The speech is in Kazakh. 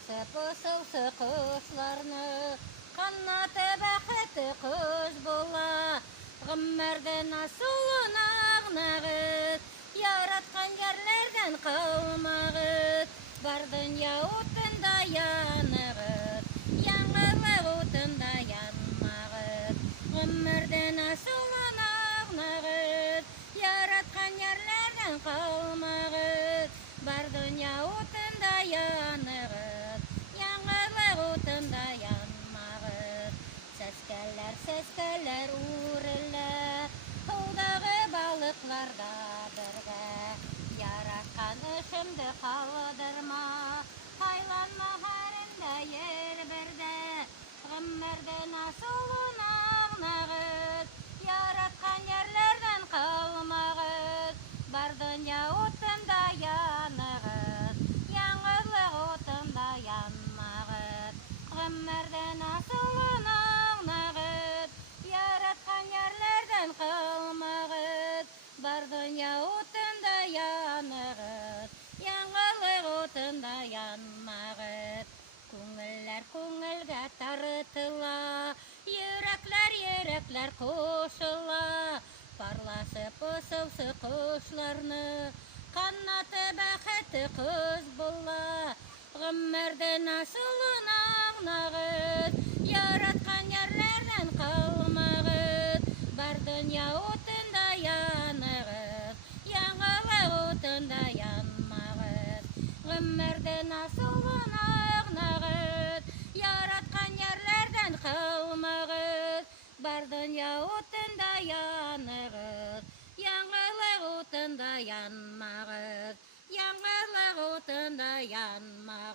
Parlasып ысылсы құшларны, қанаты бақыты құш бола. Ғыммәрден асылын ағнағыт, яратқан жерлерден қалмағыт. Бар дүния отында янығыт, яңғылық отында янмағыт. Ғыммәрден асылын ағнағыт, яратқан жерлерден қалмағыт. Бар дүния отында янығыт, яңғылық отында янмағыт. Сәскәләр үрілі, қолдағы балықлар да бірге. Яратқан ішімді қалдырма, қайланма қарында ер бірді. Ғыммәрден асылын ағнағыт, яратқан ерлерден қалмағыт. Бар дүния отында янығыт, яңғылық отында янмағыт. Ғыммәрден асылын ағнағыт, яратқан ерлерден қалмағыт. Бар дүния отында янығыт, яңғылық отында янмағыт. Көңілләр көңілге тарытыла, йөрәкләр қошыла. Parlasып ысылсы құшларны, қанаты бақыты құш бола. Ғыммәрден асылын ағнағыт, яратқан жерлерден қалмағыт. Бар дүния отында янығыт, яңғылық отында янмағыт. Ғыммәрден асылын ағнағыт, яратқан жерлерден қалмағыт. Бар дүния отында янығыт, яңғылық отында янмағыт. Яңғылық отында янмағыт.